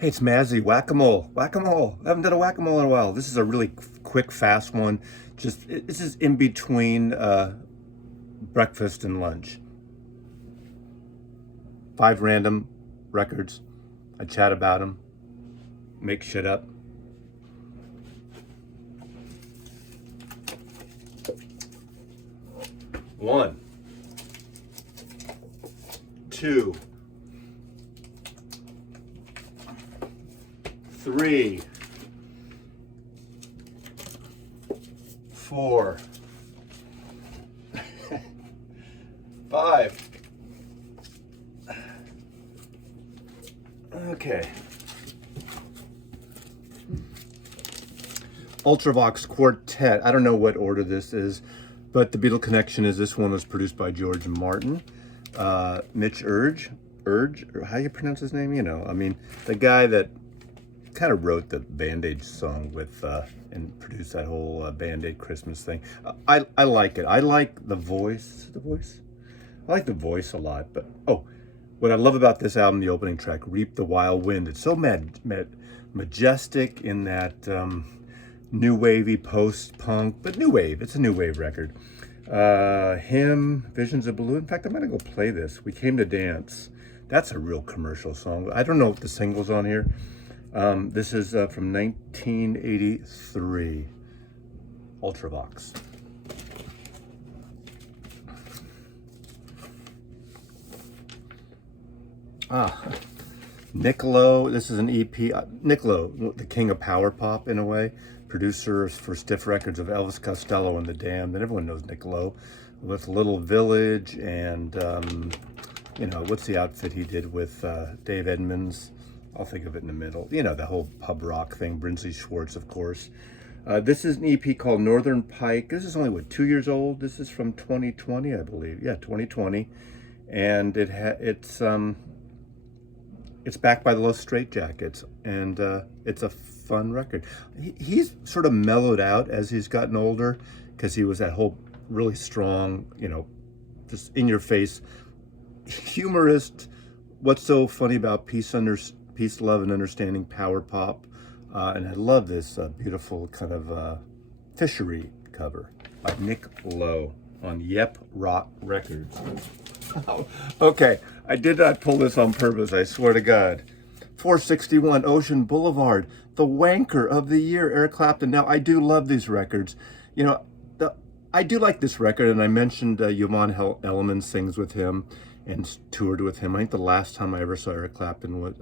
Hey, it's Mazzy. Whack-a-mole. Whack-a-mole. I haven't done a whack-a-mole in a while. This is a really quick, fast one. This is in between breakfast and lunch. 5 random records. I chat about them, make shit up. One, two, three, 4, 5. Okay. Ultravox Quartet. I don't know what order this is, but the Beatle connection is this one was produced by George Martin. Mitch Urge, or how you pronounce his name? You know, I mean, the guy that kind of wrote the Band-Aid song with and produced that whole Band-Aid Christmas thing. I like it. I like the voice. I like the voice a lot. But what I love about this album, the opening track, "Reap the Wild Wind." It's so majestic in that new wavy post-punk, but new wave. It's a new wave record. Visions of Blue. In fact, I'm gonna go play this. "We Came to Dance." That's a real commercial song. I don't know if the single's on here. This is from 1983, Ultravox. Nick Lowe, this is an EP. Nick Lowe, the king of power pop in a way, producer for stiff records of Elvis Costello and The Damned, and everyone knows Nick Lowe, with Little Village and, what's the outfit he did with Dave Edmunds? I'll think of it in the middle. You know, the whole pub rock thing, Brinsley Schwartz, of course. This is an EP called Northern Pike. This is only, 2 years old? This is from 2020, I believe. Yeah, 2020. And it's backed by the Lowe Straitjackets, and it's a fun record. He's sort of mellowed out as he's gotten older, because he was that whole really strong, just in-your-face humorist. What's so funny about peace, love, and understanding power pop. And I love this beautiful kind of fishery cover by Nick Lowe on Yep Rock Records. Okay, I did not pull this on purpose, I swear to God. 461 Ocean Boulevard, the wanker of the year, Eric Clapton. Now, I do love these records. I do like this record, and I mentioned Yvonne Elliman sings with him and toured with him. I think the last time I ever saw Eric Clapton was,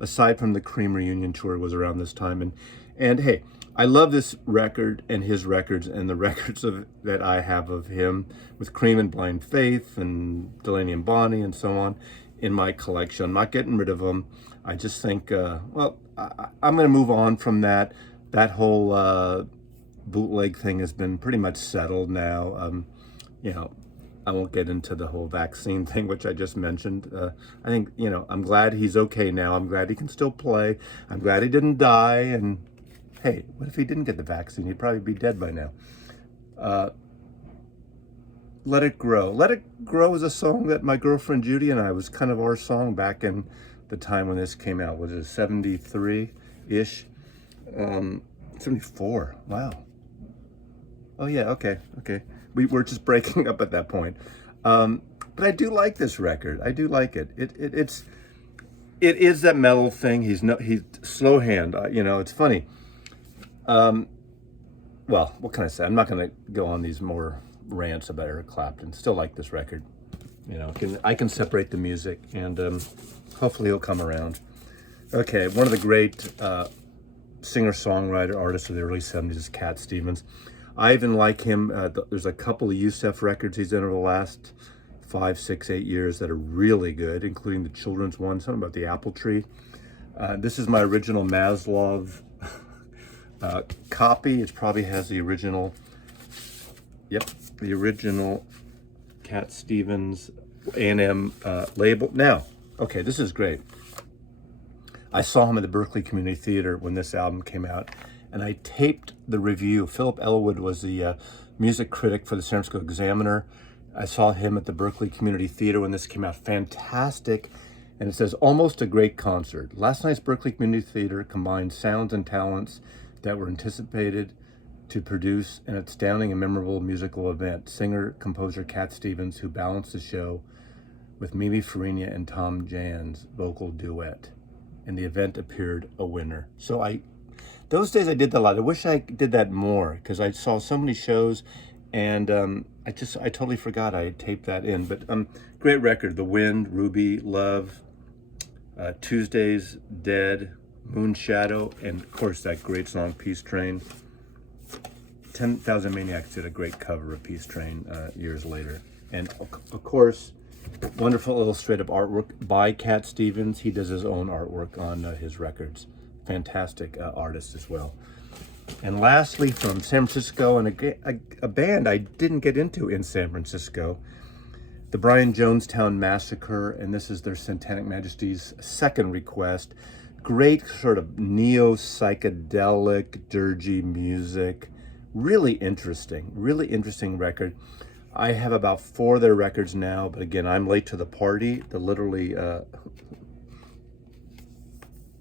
aside from the Cream reunion tour, was around this time. And hey, I love this record and his records and the records that I have of him with Cream and Blind Faith and Delaney and Bonnie and so on in my collection. I'm not getting rid of them. I just think, I'm going to move on from that. That whole bootleg thing has been pretty much settled now. I won't get into the whole vaccine thing, which I just mentioned. I think, I'm glad he's okay now. I'm glad he can still play. I'm glad he didn't die. And hey, what if he didn't get the vaccine? He'd probably be dead by now. Let It Grow. Let It Grow is a song that my girlfriend Judy and I, was kind of our song back in the time when this came out. Was it 73-ish? 74. Wow. Oh yeah, okay. We were just breaking up at that point. But I do like this record. I do like it. It is that mellow thing. He's slow hand. It's funny. Well, what can I say? I'm not going to go on these more rants about Eric Clapton. Still like this record. I can separate the music, and hopefully he'll come around. Okay, one of the great singer-songwriter artists of the early 70s is Cat Stevens. I even like him. There's a couple of Yusef records he's done over the last 5, 6, 8 years that are really good, including the children's one, something about the apple tree. This is my original Maslov copy. It probably has the original, the original Cat Stevens A&M label. Now, okay, this is great. I saw him at the Berkeley Community Theater when this album came out, and I taped the review. Philip Elwood was the music critic for the San Francisco Examiner. I saw him at the Berkeley Community Theater when this came out. Fantastic. And it says, almost a great concert. Last night's Berkeley Community Theater combined sounds and talents that were anticipated to produce an astounding and memorable musical event. Singer-composer Cat Stevens, who balanced the show with Mimi Farina and Tom Jan's vocal duet. And the event appeared a winner. So those days I did that a lot. I wish I did that more, because I saw so many shows, and I totally forgot I had taped that in. But great record. The Wind, Ruby, Love, Tuesdays, Dead, Moon Shadow, and of course that great song Peace Train. 10,000 Maniacs did a great cover of Peace Train years later. And of course, wonderful illustrative artwork by Cat Stevens. He does his own artwork on his records. Fantastic artist as well. And lastly, from San Francisco, and a band I didn't get into in San Francisco, the Jonestown Massacre, and this is their Satanic Majesty's second request. Great sort of neo-psychedelic, dirgy music. Really interesting record. I have about 4 of their records now, but again, I'm late to the party, the literally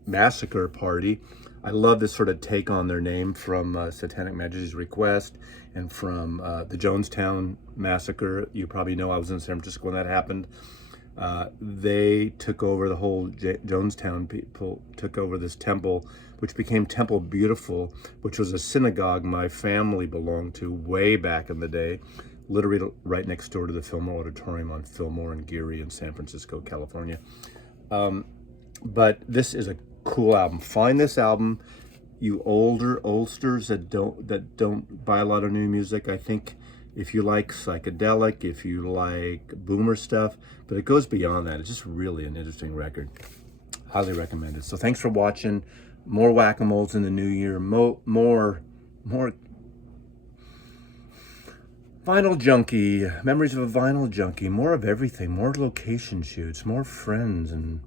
Massacre party. I love this sort of take on their name from Satanic Majesty's Request and from the Jonestown Massacre. You probably know I was in San Francisco when that happened. They took over, the whole Jonestown people took over this temple, which became Temple Beautiful, which was a synagogue my family belonged to way back in the day, literally right next door to the Fillmore Auditorium on Fillmore and Geary in San Francisco, California. But this is a cool album. Find this album, you oldsters that don't buy a lot of new music. I think if you like psychedelic, if you like boomer stuff, but it goes beyond that. It's just really an interesting record. Highly recommended. So thanks for watching. More whack-a-moles in the new year. More vinyl junkie, memories of a vinyl junkie, more of everything, more location shoots, more friends and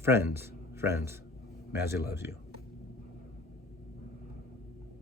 friends. Mazzy loves you.